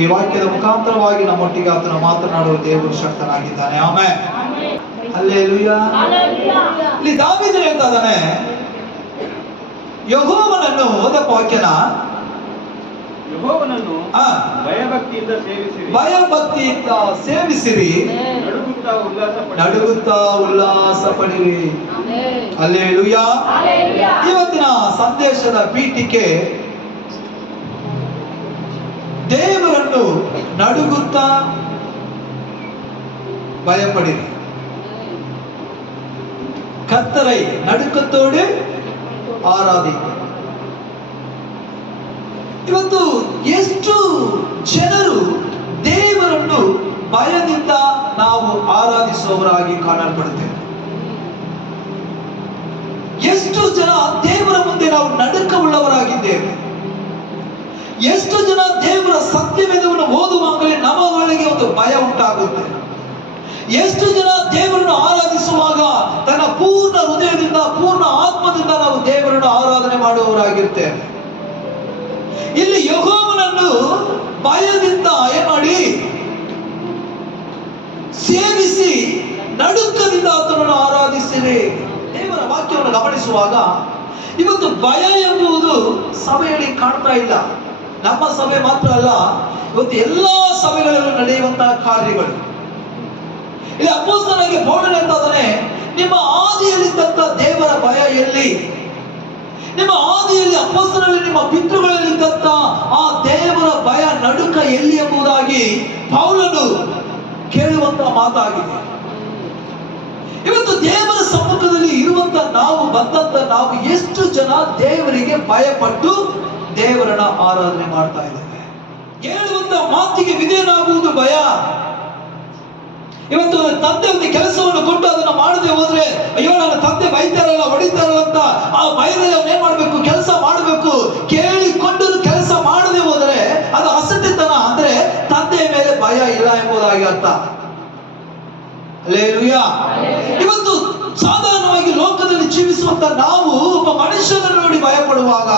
ಈ ವಾಕ್ಯದ ಮುಖಾಂತರವಾಗಿ ನಮ್ಮೊಟ್ಟಿಗೆ ಆತನು ಮಾತನಾಡುವ ದೇವರು ಶಕ್ತನಾಗಿದ್ದಾನೆ. ಆಮೆನ್. ಹಲ್ಲೆಲೂಯಾ. ಇಲ್ಲಿ ದಾವೀದನು ಹೇಳ್ತಾ ಇದ್ದಾನೆ, ಯೆಹೋವನನ್ನು ಓದಪ್ಪ ವಾಕ್ಯನ, ಯೆಹೋವನನ್ನು ಭಯಭಕ್ತಿಯಿಂದ ಸೇವಿಸಿರಿ, ನಡುಗುತ್ತಾ ಉಲ್ಲಾಸ ಪಡಿರಿ. ಹಲ್ಲೆಲೂಯಾ. ಇವತ್ತಿನ ಸಂದೇಶದ ಪೀಠಿಕೆ ದೇವರನ್ನು ನಡುಗುತ್ತಾ பயப்படிರಿ. கர்த்தரை நடுக்கத்தோடு ಆರಾಧಿಸಿ. ಇವತ್ತು ಎಷ್ಟು ಜನರು ದೇವರನ್ನು ಭಯದಿಂದ ನಾವು ಆರಾಧಿಸುವವರಾಗಿ ಕಾಣಲ್ಪಡುತ್ತೇವೆ. ಎಷ್ಟು ಜನ ದೇವರ ಮುಂದೆ ನಾವು ನಡುಕವುಳ್ಳವರಾಗಿದ್ದೇವೆ. ಎಷ್ಟು ಜನ ದೇವರ ಸತ್ಯವೇದವನ್ನು ಓದುವಾಗಲೇ ನಮ್ಮ ಒಳಗೆ ಒಂದು ಭಯ ಉಂಟಾಗುತ್ತೆ. ಎಷ್ಟು ಜನ ದೇವರನ್ನು ಆರಾಧಿಸುವಾಗ ತನ್ನ ಪೂರ್ಣ ಹೃದಯದಿಂದ ಪೂರ್ಣ ಆತ್ಮದಿಂದ ನಾವು ದೇವರನ್ನು ಆರಾಧನೆ ಮಾಡುವವರಾಗಿರ್ತೇವೆ. ಇಲ್ಲಿ ಯೆಹೋವನನ್ನು ಭಯದಿಂದ ಏನ್ ಮಾಡಿ ಸೇವಿಸಿ ನಡುಕದಿಂದ ಆತನನ್ನು ಆರಾಧಿಸಿರಿ. ದೇವರ ವಾಕ್ಯವನ್ನು ಗಮನಿಸುವಾಗ ಇವತ್ತು ಭಯ ಎಂಬುದು ಸಭೆಯಲ್ಲಿ ಕಾಣ್ತಾ ಇಲ್ಲ. ನಮ್ಮ ಸಭೆ ಮಾತ್ರ ಅಲ್ಲ, ಇವತ್ತು ಎಲ್ಲಾ ಸಭೆಗಳಲ್ಲೂ ನಡೆಯುವಂತಹ ಕಾರ್ಯಗಳು. ಇಲ್ಲಿ ಅಪೊಸ್ತಲನಾಗಿ ಪೌಲನು ಹೇಳ್ತಾ ಇದ್ದಾನೆ, ನಿಮ್ಮ ಆದಿಯಲ್ಲಿದ್ದಂತ ದೇವರ ಭಯ ಎಲ್ಲಿ? ನಿಮ್ಮ ಆದಿಯಲ್ಲಿ ಅಪೊಸ್ತಲರಲ್ಲಿ ನಿಮ್ಮ ಪಿತೃಗಳಲ್ಲಿದ್ದಂತ ಆ ದೇವರ ಭಯ ನಡುಕ ಎಲ್ಲಿ ಎಂಬುದಾಗಿ ಪೌಲನು ಕೇಳುವಂತ ಮಾತಾಗಿದೆ. ಇವತ್ತು ದೇವರ ಸಮ್ಮುಖದಲ್ಲಿ ಇರುವಂತ ನಾವು ಬಂದಂತ ನಾವು ಎಷ್ಟು ಜನ ದೇವರಿಗೆ ಭಯಪಟ್ಟು ದೇವರನ್ನ ಆರಾಧನೆ ಮಾಡ್ತಾ ಇದ್ದೇವೆ? ಹೇಳುವಂತ ಮಾತಿಗೆ ವಿಧೇಯನಾಗುವುದು ಭಯ. ಇವತ್ತು ತಂದೆ ಒಂದು ಕೆಲಸವನ್ನು ಕೊಟ್ಟು ಅದನ್ನ ಮಾಡದೆ ಹೋದ್ರೆ, ಅಯ್ಯೋ ನನ್ನ ತಂದೆ ಬೈತಾರಲ್ಲ ಹೊಡಿತಾರಲ್ಲ ಅಂತ ಆ ಭಯದಲ್ಲಿ ಅವನು ಏನ್ ಮಾಡ್ಬೇಕು? ಕೆಲಸ ಮಾಡಬೇಕು. ಕೇಳಿಕೊಂಡು ಕೆಲಸ ಮಾಡದೆ ಹೋದರೆ ಅದು ಅಸಡ್ಡೆತನ. ಅಂದ್ರೆ ತಂದೆಯ ಮೇಲೆ ಭಯ ಇಲ್ಲ ಎಂಬುದಾಗಿ ಅರ್ಥ. ಹಲ್ಲೆಲೂಯಾ. ಇವತ್ತು ಸಾಧಾರಣವಾಗಿ ಲೋಕದಲ್ಲಿ ಜೀವಿಸುವಂತ ನಾವು ಒಬ್ಬ ಮನುಷ್ಯನನ್ನು ನೋಡಿ ಭಯಪಡುವಾಗ,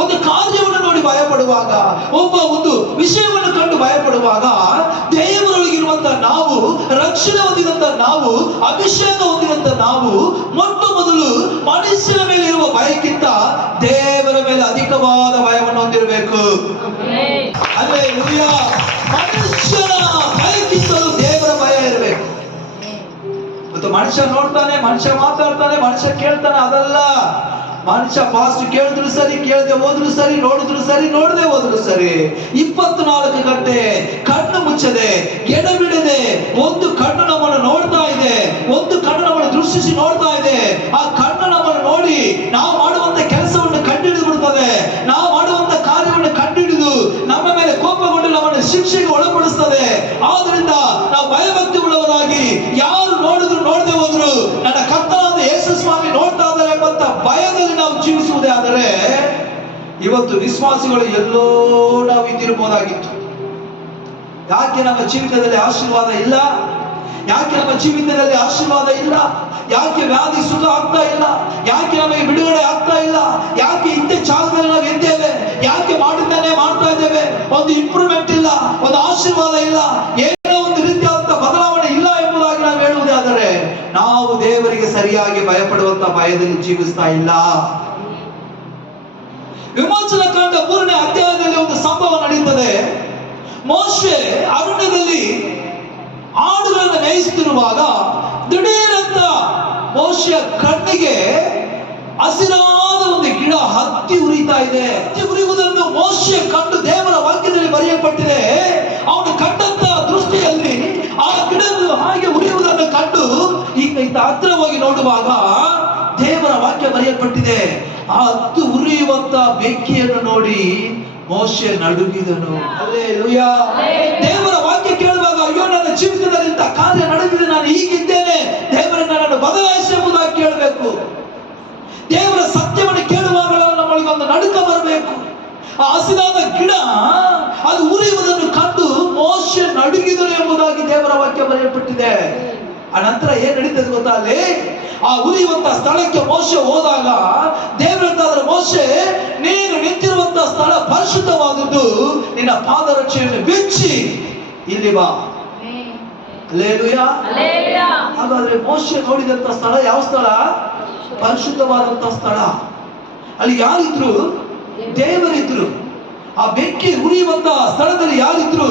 ಒಂದು ಕಾರ್ಯವನ್ನು ನೋಡಿ ಭಯಪಡುವಾಗ, ಒಬ್ಬ ಒಂದು ವಿಷಯವನ್ನು ಕಂಡು ಭಯಪಡುವಾಗ, ದೇವರೊಳಗಿರುವಂತ ನಾವು, ರಕ್ಷಣೆ ಹೊಂದಿದಂತ ನಾವು, ಅಭಿಷೇಕ ಹೊಂದಿದಂತ ನಾವು ಮೊಟ್ಟ ಮೊದಲು ಮನುಷ್ಯನ ಮೇಲೆ ಇರುವ ಭಯಕ್ಕಿಂತ ದೇವರ ಮೇಲೆ ಅಧಿಕವಾದ ಭಯವನ್ನು ಹೊಂದಿರಬೇಕು. ಹಲ್ಲೆಲೂಯಾ. ಮನುಷ್ಯನ ಭಯಕ್ಕಿಂತಲೂ ದೇವರ ಭಯ ಇರಬೇಕು. ಮನುಷ್ಯ ನೋಡ್ತಾನೆ, ಮನುಷ್ಯ ಮಾತಾಡ್ತಾನೆ, ಮನುಷ್ಯ ಕೇಳ್ತಾನೆ, ಅದಲ್ಲ. ಮನುಷ್ಯ ಫಾಸ್ಟ್ ಕೇಳಿದ್ರು ಸರಿ, ಕೇಳದೆ ಹೋದ್ರು ಸರಿ, ನೋಡಿದ್ರು ಸರಿ, ನೋಡದೆ ಹೋದ್ರು ಸರಿ, 24 ಗಂಟೆ ಕಣ್ಣು ಮುಚ್ಚದೆ ಎಡಬಿಡದೆ ಒಂದು ಕಣ್ಣು ನಮ್ಮನ್ನು ನೋಡ್ತಾ ಇದೆ, ಒಂದು ಕಣ್ಣು ನಮ್ಮನ್ನು ದೃಷ್ಟಿಸಿ ನೋಡ್ತಾ ಇದೆ. ಆ ಕಣ್ಣು ನಮ್ಮನ್ನು ನೋಡಿ ನಾವು ಮಾಡುವಂತ ಕೆಲಸವನ್ನು ಕಂಡುಹಿಡಿದು ಬಿಡ್ತದೆ. ನಾವು ಮಾಡುವಂತ ಕಾರ್ಯವನ್ನು ಕಂಡುಹಿಡಿದು ನಮ್ಮ ಮೇಲೆ ಕೋಪಗೊಂಡು ನಮ್ಮನ್ನು ಶಿಕ್ಷೆಗೆ ಒಳಪಡಿಸ್ತದೆ. ಆದ್ರಿಂದ ನಾವು ಭಯಭಕ್ತಿ ಉಳ್ಳವರಾಗಿ ಯಾರು ನೋಡಿದ್ರು ನೋಡದೆ ಹೋದ್ರು ನನ್ನ ಕರ್ತನಾದ ಯೇಸು ಸ್ವಾಮಿ ನೋಡ್ತಾ ಇದ್ದಾರೆ ಎಂಬಂತ ಭಯದಲ್ಲಿ ನಾವು ಜೀವಿಸುವುದೇ ಆದರೆ ಇವತ್ತು ವಿಶ್ವಾಸಿಗಳು ಎಲ್ಲೋ ನಾವು ಇದ್ದಿರಬಹುದಾಗಿತ್ತು. ಯಾಕೆ ನಮ್ಮ ಜೀವಿತದಲ್ಲಿ ಆಶೀರ್ವಾದ ಇಲ್ಲ? ಯಾಕೆ ನಮ್ಮ ಜೀವಿತದಲ್ಲಿ ಆಶೀರ್ವಾದ ಇಲ್ಲ? ಯಾಕೆ ವ್ಯಾಧಿ ಸುಖ ಆಗ್ತಾ ಇಲ್ಲ? ಯಾಕೆ ನಮಗೆ ಬಿಡುಗಡೆ ಆಗ್ತಾ ಇಲ್ಲ? ಯಾಕೆ ಇಂಥ ಜಾಗದಲ್ಲಿ ನಾವು ಇದ್ದೇವೆ? ಯಾಕೆ ಮಾಡಿದ್ದಾನೆ ಮಾಡ್ತಾ ಇದ್ದೇವೆ? ಒಂದು ಇಂಪ್ರೂವ್ಮೆಂಟ್ ಇಲ್ಲ, ಒಂದು ಆಶೀರ್ವಾದ ಇಲ್ಲ, ಏನೋ ಒಂದು ರೀತಿಯಾದಂತಹ ಬದಲಾವಣೆ ಇಲ್ಲ ಎಂಬುದಾಗಿ ನಾವು ಹೇಳುವುದೇ ಆದರೆ ನಾವು ದೇವರಿಗೆ ಸರಿಯಾಗಿ ಭಯಪಡುವಂತ ಭಯದಲ್ಲಿ ಜೀವಿಸ್ತಾ ಇಲ್ಲ. ವಿಮೋಚನಾ ಕಾಂಡ 3ನೇ ಅಧ್ಯಾಯದಲ್ಲಿ ಒಂದು ಸಂಭವ ನಡೆಯುತ್ತದೆ. ಮೋಶೆ ಅರಣ್ಯದಲ್ಲಿ ಆಡುಗಳನ್ನು ಮೇಯಿಸುತ್ತಿರುವಾಗ ದಿಢೀರಂತ ಮೋಶೆಯ ಕಣ್ಣಿಗೆ ಹಸಿರಾದ ಒಂದು ಗಿಡ ಹತ್ತಿ ಉರಿತಾ ಇದೆ. ಹತ್ತಿ ಉರಿಯುವುದನ್ನು ಮೋಶೆ ಕಂಡು ದೇವರ ವಾಕ್ಯದಲ್ಲಿ ಬರೆಯಲ್ಪಟ್ಟಿದೆ. ಅವನು ಕಂಡಂತ ದೃಷ್ಟಿಯಲ್ಲಿ ಆ ಗಿಡಗಳು ಹಾಗೆ ಉರಿಯುವುದನ್ನು ಕಂಡು ಈಗ ಹತ್ರ ಹೋಗಿ ನೋಡುವಾಗ ದೇವರ ವಾಕ್ಯ ಬರೆಯಲ್ಪಟ್ಟಿದೆ. ಆ ಹತ್ತು ಉರಿಯುವಂತ ಬೆಂಕಿಯನ್ನು ನೋಡಿ ಮೋಶೆ ನಡುಗಿದನು. ಹಲ್ಲೆಲೂಯಾ. ದೇವರ ವಾಕ್ಯ ಕೇಳುವಾಗ ಅಯ್ಯೋ ನನ್ನ ಜೀವಿತದಲ್ಲಿ ಇಂಥ ಕಾರ್ಯ ನಡೆದಿದೆ, ನಾನು ಹೀಗಿದ್ದೇನೆ, ದೇವರನ್ನ ನನ್ನನ್ನು ಬದಲಾಯಿಸಿ ಎಂಬುದಾಗಿ ಕೇಳಬೇಕು. ದೇವರ ಸತ್ಯವನ್ನು ಕೇಳುವಾಗ ನಮ್ಮೊಳಗೆ ಒಂದು ನಡುಕ ಬರಬೇಕು. ಆ ಹಸಿರಾದ ಗಿಡ ಅದು ಉರಿಯುವುದನ್ನು ಕಂಡು ಮೋಶೆ ನಡುಗಿದನು ಎಂಬುದಾಗಿ ದೇವರ ವಾಕ್ಯ ಬರೆಯಲ್ಪಟ್ಟಿದೆ. ಆ ನಂತರ ಏನ್ ನಡೀತದೆ ಗೊತ್ತಾ, ಅಲ್ಲಿ ಆ ಉರಿಯುವಂತ ಸ್ಥಳಕ್ಕೆ ಮೋಶೆ ಹೋದಾಗ ದೇವರು ಹೇಳ್ತಾದ್ರೆ, ಮೋಶೆ ನೀನು ನಿಂತಿರುವಂತ ಸ್ಥಳ ಪರಿಶುದ್ಧವಾದದ್ದು, ನಿನ್ನ ಪಾದರಕ್ಷೆಯನ್ನು ಬಿಚ್ಚಿ ಇಲ್ಲಿ ಬಾ. ಹಲ್ಲೆಲೂಯಾ. ಹಾಗಾದ್ರೆ ಮೋಶೆ ನೋಡಿದಂತ ಸ್ಥಳ ಯಾವ ಸ್ಥಳ? ಪರಿಶುದ್ಧವಾದಂತ ಸ್ಥಳ. ಅಲ್ಲಿ ಯಾರಿದ್ರು? ದೇವರಿದ್ರು. ಆ ಬೆಂಕಿ ಉರಿಯುವಂತ ಸ್ಥಳದಲ್ಲಿ ಯಾರಿದ್ರು?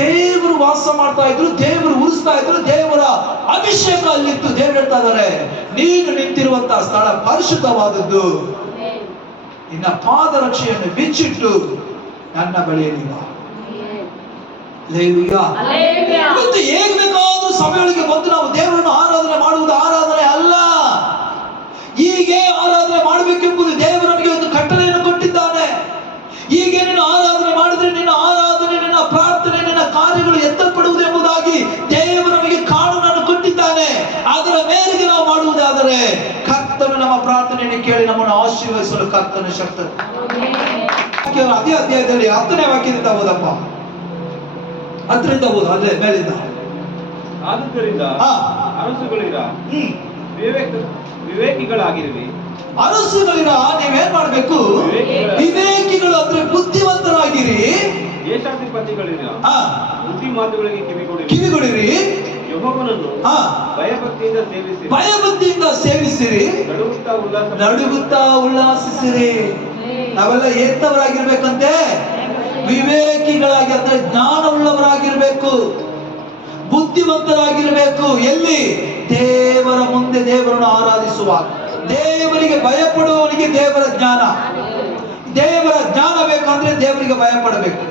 ದೇವರು ವಾಸ ಮಾಡ್ತಾ ಇದ್ರು, ದೇವರು ಉರಿಸ್ತಾ ಇದ್ರು, ದೇವರ ಅಭಿಷೇಕ ಅಲ್ಲಿತ್ತು. ದೇವರು ಹೇಳ್ತಾ ಇದ್ದಾರೆ, ನೀನು ನಿಂತಿರುವಂತ ಸ್ಥಳ ಪರಿಶುದ್ಧವಾದದ್ದು, ನಿನ್ನ ಪಾದರಕ್ಷೆಯನ್ನು ಬಿಚ್ಚಿಟ್ಟು ನನ್ನ ಬಳಿಯಲ್ಲಿ ಬಾ. ಹಲ್ಲೆಲೂಯಾ. ಇವತ್ತು ಹೇಗೆ ಬೇಕಾದ್ರೂ ಸಭೆಯೊಳಗೆ ಬಂದು ನಾವು ದೇವರನ್ನು ಆರಾಧನೆ ಮಾಡುವುದು ಆರಾಧನೆ ಅಲ್ಲ. ಹೀಗೆ ಆರಾಧನೆ ಮಾಡಬೇಕೆಂಬುದು ದೇವರು ನಮಗೆ ಒಂದು ಕಟ್ಟಳೆಯನ್ನು ಕೊಟ್ಟಿದ್ದಾನೆ. ಹೀಗೆ ನೀನು ಆರಾಧನೆ ಮಾಡಿದ್ರೆ ನಿನ್ನ ಆರಾಧನೆ, ನಿನ್ನ ಪ್ರಾರ್ಥನೆ, ನಿನ್ನ ಕಾರ್ಯಗಳು ಎತ್ತಲ್ಪಡುವುದು ಎಂಬುದಾಗಿ ದೇವರು ನಮಗೆ ಕಾನೂನನ್ನು ಕೊಟ್ಟಿದ್ದಾನೆ. ಅದರ ಮೇರೆಗೆ ನಾವು ಮಾಡುವುದಾದರೆ ಕರ್ತನು ನಮ್ಮ ಪ್ರಾರ್ಥನೆಯನ್ನು ಕೇಳಿ ನಮ್ಮನ್ನು ಆಶೀರ್ವದಿಸಲು ಕರ್ತನು ಶಕ್ತನು. ಅದೇ ಅಧ್ಯಾಯದಲ್ಲಿ 10ನೇ ವಾಕ್ಯದಿಂದ ಓದಪ್ಪ. 10ರಿಂದ ಓದು, ಅಲ್ಲೇ ಮೇಲಿಂದ. ಆದುದರಿಂದ ಅರಸುಗಳಿರ ವಿವೇಕಿಗಳಾಗಿರುವಿ. ಅರಸುಗಳಿರ ನೀವೇನ್ ಮಾಡ್ಬೇಕು? ವಿವೇಕಿಗಳು ಅಂದ್ರೆ ಬುದ್ಧಿವಂತರಾಗಿರಿ. ದೇಶಾಧಿಪತಿಗಳಿರ ಬುದ್ಧಿ ಮಾತುಗಳಿಗೆ ಕಿವಿಗೊಡಿರಿ. ಯೆಹೋವನನ್ನು ಭಯಭಕ್ತಿಯಿಂದ ಸೇವಿಸಿರಿ. ಭಯಭಕ್ತಿಯಿಂದ ಸೇವಿಸಿರಿ. ನಡುಗುತ್ತಾ ಉಲ್ಲಾಸಿಸಿರಿ. ನಾವೆಲ್ಲ ಎಂತವರಾಗಿರ್ಬೇಕಂತೆ? ವಿವೇಕಿಗಳಾಗಿ, ಅಂದ್ರೆ ಜ್ಞಾನವುಳ್ಳವರಾಗಿರ್ಬೇಕು, ಬುದ್ಧಿವಂತರಾಗಿರ್ಬೇಕು. ಎಲ್ಲಿ? ದೇವರ ಮುಂದೆ ದೇವರನ್ನು ಆರಾಧಿಸುವಾಗ. ದೇವರಿಗೆ ಭಯಪಡುವವನಿಗೆ ದೇವರ ಜ್ಞಾನ. ದೇವರ ಜ್ಞಾನ ಬೇಕಂದ್ರೆ ದೇವರಿಗೆ ಭಯಪಡಬೇಕು.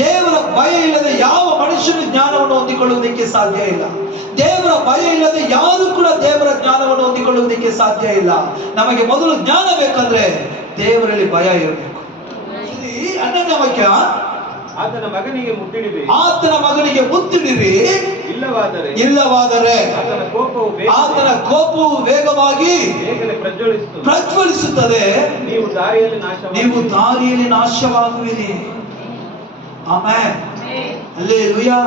ದೇವರ ಭಯ ಇಲ್ಲದೆ ಯಾವ ಮನುಷ್ಯನು ಜ್ಞಾನವನ್ನು ಹೊಂದಿಕೊಳ್ಳುವುದಕ್ಕೆ ಸಾಧ್ಯ ಇಲ್ಲ. ದೇವರ ಭಯ ಇಲ್ಲದೆ ಯಾರು ಕೂಡ ದೇವರ ಜ್ಞಾನವನ್ನು ಹೊಂದಿಕೊಳ್ಳುವುದಕ್ಕೆ ಸಾಧ್ಯ ಇಲ್ಲ. ನಮಗೆ ಮೊದಲು ಜ್ಞಾನ ಬೇಕಂದ್ರೆ ದೇವರಲ್ಲಿ ಭಯ ಇರಬೇಕು. 12ನೇ ವಾಕ್ಯ, ಆತನ ಮಗನಿಗೆ ಮುತ್ತಿಡಿರಿ. ಆತನ ಮಗನಿಗೆ ಮುತ್ತಿಡಿರಿ. ಇಲ್ಲವಾದರೆ ಆತನ ಕೋಪವು ವೇಗವಾಗಿ ಪ್ರಜ್ವಲಿಸುತ್ತದೆ, ನೀವು ದಾರಿಯಲ್ಲಿ ನಾಶವಾಗುವಿರಿ. ಆಮೆನ್. ಹಲ್ಲೆಲೂಯಾ.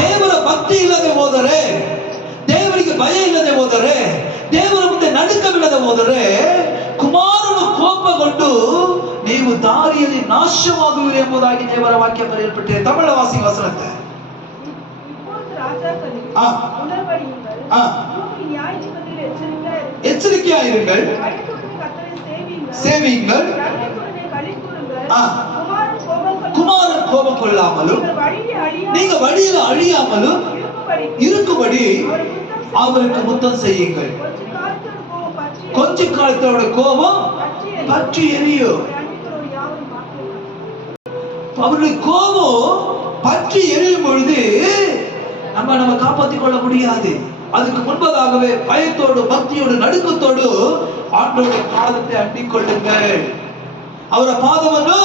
ದೇವರ ಭಕ್ತಿ ಇಲ್ಲದೆ ಹೋದರೆ, ದೇವರಿಗೆ ಭಯ ಇಲ್ಲದೆ ಹೋದರೆ, ದೇವರ ಮುಂದೆ ನಡುಕವಿಲ್ಲದೆ ಹೋದರೆ ಕುಮಾರನು ಕೋಪಗೊಂಡು ನೀವು ದಾರಿಯಲ್ಲಿ ನಾಶವಾಗುವಿರಿ ಎಂಬುದಾಗಿ ದೇವರ ವಾಕ್ಯ ಬರೆಯಲ್ಪಟ್ಟಿದೆ. ತಮಿಳ ವಾಸಿ ವಸನತೆ. எச்சரிக்கையாயிருங்கள், சேவியுங்கள், குமாரன் கோபம் கொள்ளாமலும் நீங்க வழியில் அழியாமலும் இருக்கும்படி அவருக்கு முத்தம் செய்யுங்கள். கொஞ்ச காலத்தோட கோபம் பற்றி எரியும். அவருடைய கோபம் பற்றி எரியும் பொழுது நம்ம காப்பாற்றிக் கொள்ள முடியாது. அதுக்கு முன்பதாகவே பயத்தோடு, பக்தியோடு, நடுக்கத்தோடு ஆண்டவருடைய பாதத்தை அண்டிக் கொள்ளுங்கள். ಅವರ ಪಾದವನ್ನು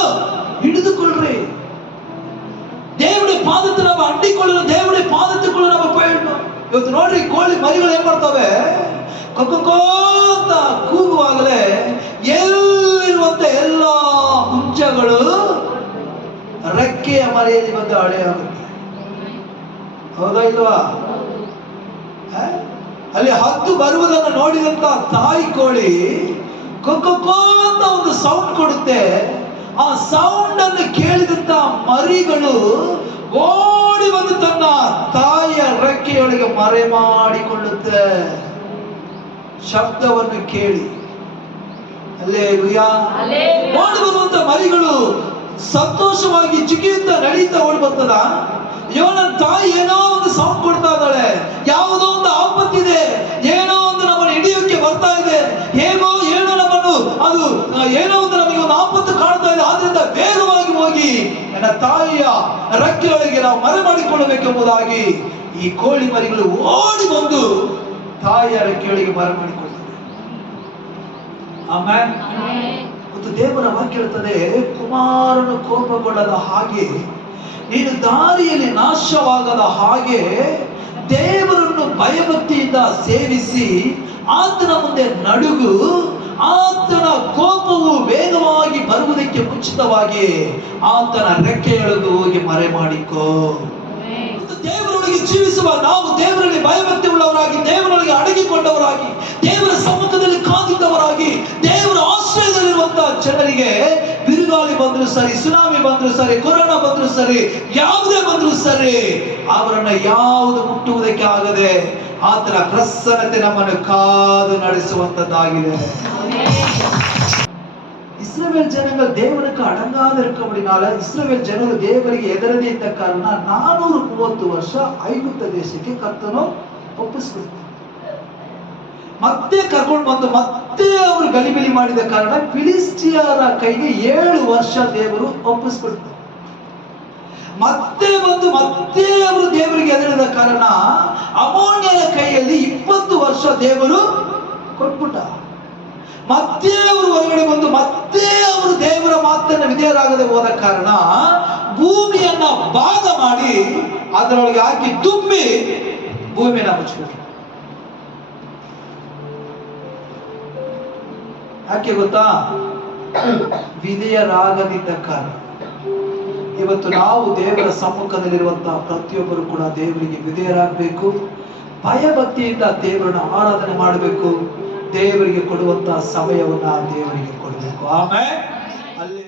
ಹಿಡಿದುಕೊಳ್ಳ್ರಿ. ದೇವರ ಪಾದத்தை ನಾವು ಅಂಟಿಕೊಳ್ಳಲು, ದೇವರ ಪಾದத்துக்குள்ள ನಾವು ಪಯಣ. ಇವತ್ತು ನೋಡ್ರಿ, ಕೋಳಿ ಮರಿಗಳು ಏನ್ ಮಾಡ್ತವೆ? ಕೊಕ್ಕಂತ ಕೂಗುವಾಗಲೇ ಎಲ್ಲಿರುವಂತ ಎಲ್ಲಾ ಹುಂಚಗಳು ರೆಕ್ಕೆಯ ಮರೆಯಲ್ಲಿ ಬಂದು ಅಳೆಯಾಗುತ್ತೆ. ಹೌದಾ ಇಲ್ವಾ? ಅಲ್ಲಿ ಹದ್ದು ಬರುವುದನ್ನು ನೋಡಿದಂತ ತಾಯಿ ಕೋಳಿ ಕೊಕ್ಕೋ ಅಂತ ಒಂದು ಸೌಂಡ್ ಕೊಡುತ್ತೆ. ಆ ಸೌಂಡ್ ಅನ್ನು ಕೇಳಿದಂತ ಮರಿಗಳು ಓಡಿ ಬಂದು ತನ್ನ ತಾಯಿಯ ರೆಕ್ಕೆಯೊಳಗೆ ಮರೆ ಮಾಡಿಕೊಳ್ಳುತ್ತೆ. ಶಬ್ದವನ್ನು ಕೇಳಿ. ಹಲ್ಲೆಲೂಯಾ. ಓಡಿ ಬರುವಂತ ಮರಿಗಳು ಸಂತೋಷವಾಗಿ ಜಿಗಿಯುತ್ತಾ ನಡೀತಾ ಓಡಿ ಬರ್ತದ. ನನ್ನ ತಾಯಿ ಏನೋ ಒಂದು ಸೌಂಡ್ ಕೊಡ್ತಾ ಇದ್ದಾಳೆ, ಯಾವುದೋ ಒಂದು ಆಪತ್ತಿದೆ, ಏನೋ ಒಂದು ನಮ್ಮನ್ನು ಹಿಡಿಯೋಕೆ ಬರ್ತಾ ಇದೆ, ಹೇಗೋ ಏನೋ ನಮ್ಮನ್ನು ಅದು ಏನೋ ಒಂದು ನಮಗೆ ಒಂದು ಆಪತ್ತು ಕಾಣ್ತಾ ಇದೆ. ಆದ್ರಿಂದ ವೇಗವಾಗಿ ಹೋಗಿ ನನ್ನ ತಾಯಿಯ ರೆಕ್ಕೆಯೊಳಗೆ ನಾವು ಮರೆ ಮಾಡಿಕೊಳ್ಳಬೇಕೆಂಬುದಾಗಿ ಈ ಕೋಳಿ ಮರಿಗಳು ಓಡಿ ಬಂದು ತಾಯಿಯ ರೆಕ್ಕೆಯೊಳಗೆ ಮರೆ ಮಾಡಿಕೊಳ್ಳುತ್ತದೆ. ಆಮೇಲೆ ಮತ್ತು ದೇವರ ವಾಕ್ಯ ಹೇಳ್ತದೆ, ಕುಮಾರನು ಕೋಪಗೊಳ್ಳದ ಹಾಗೆ, ನೀನು ದಾರಿಯಲ್ಲಿ ನಾಶವಾಗದ ಹಾಗೆ ದೇವರನ್ನು ಭಯಭಕ್ತಿಯಿಂದ ಸೇವಿಸಿ ಆತನ ಮುಂದೆ ನಡುಗು. ಆತನ ಕೋಪವು ವೇಗವಾಗಿ ಬರುವುದಕ್ಕೆ ಮುಂಚಿತವಾಗಿ ಆತನ ರೆಕ್ಕೆಯೊಳಗೆ ಹೋಗಿ ಮರೆ ಮಾಡಿಕೋ. ದೇವರೊಳಗೆ ದೇವರೊಳಗೆ ಜೀವಿಸುವ ನಾವು ದೇವರಲ್ಲಿ ಭಯಭಕ್ತಿ ಉಳ್ಳವರಾಗಿ, ದೇವರೊಳಗೆ ಅಡಗಿಕೊಂಡವರಾಗಿ, ದೇವರ ಸಮ್ಮುಖದಲ್ಲಿ ಕಾದಿದ್ದವರಾಗಿ, ದೇವರ ಆಶ್ರಯದಲ್ಲಿರುವಂತಹ ಜನರಿಗೆ ಬಿರುಗಾಳಿ ಬಂದ್ರು ಸರಿ, ಸುನಾಮಿ ಬಂದ್ರು ಸರಿ, ಕೊರೋನಾ ಬಂದ್ರು ಸರಿ, ಯಾವುದೇ ಬಂದ್ರು ಸರಿ, ಅವರನ್ನ ಯಾವುದು ಮುಟ್ಟುವುದಕ್ಕೆ ಆಗದೆ ಆತನ ಪ್ರಸನ್ನತೆ ನಮ್ಮನ್ನು ಕಾದು ನಡೆಸುವಂತದ್ದಾಗಿದೆ. இஸ்ரவேல் ஜனங்கள் தேவனுக்கு அடங்காத இருக்கபடினால இஸ்ரவேல் ಜನರು ದೇವರಿಗೆ ಎದರದೇ ಇದ್ದ ಕಾರಣ 430 ವರ್ಷ ಐಗುಪ್ತ ದೇಶಕ್ಕೆ ಕರ್ತನು ಒಪ್ಪಿಸಿಬಿಡ್ತಾರೆ. ಮತ್ತೆ ಕರ್ಕೊಂಡು ಬಂದು ಮತ್ತೆ ಅವರು ಗಲಿಬಿಲಿ ಮಾಡಿದ ಕಾರಣ ಫಿಲಿಸ್ಟಿಯರ ಕೈಗೆ 7 ವರ್ಷ ದೇವರು ಒಪ್ಪಿಸ್ಬಿಡ್ತಾರೆ. ಮತ್ತೆ ಬಂದು ಮತ್ತೆ ಅವರು ದೇವರಿಗೆ ಎದುರಿದ ಕಾರಣ ಅಮೋನ್ಯರ ಕೈಯಲ್ಲಿ 20 ವರ್ಷ ದೇವರು ಕೊಟ್ಬಿಟ್ಟ. ಮತ್ತೆ ಅವರು ಹೊರಗಡೆ ಬಂದು ಮತ್ತೆ ಅವರು ದೇವರ ಮಾತನ್ನು ವಿಧೇಯರಾಗದೆ ಹೋದ ಕಾರಣ ಭೂಮಿಯನ್ನ ಭಾಗ ಮಾಡಿ ಅದರೊಳಗೆ ಹಾಕಿ ತುಂಬಿ ಭೂಮಿಯನ್ನ ಮುಚ್ಚಿಬಿಟ್ರು. ಯಾಕೆ ಗೊತ್ತಾ? ವಿಧೇಯರಾಗದಿದ್ದ ಕಾರಣ. ಇವತ್ತು ನಾವು ದೇವರ ಸಮ್ಮುಖದಲ್ಲಿರುವಂತಹ ಪ್ರತಿಯೊಬ್ಬರು ಕೂಡ ದೇವರಿಗೆ ವಿಧೇಯರಾಗಬೇಕು. ಭಯಭಕ್ತಿಯಿಂದ ದೇವರನ್ನ ಆರಾಧನೆ ಮಾಡಬೇಕು. ದೇವರಿಗೆ ಕೊಡುವಂತಹ ಸಮಯವನ್ನ ದೇವರಿಗೆ ಕೊಡಬೇಕು. ಆಮೇಲೆ ಅಲ್ಲಿ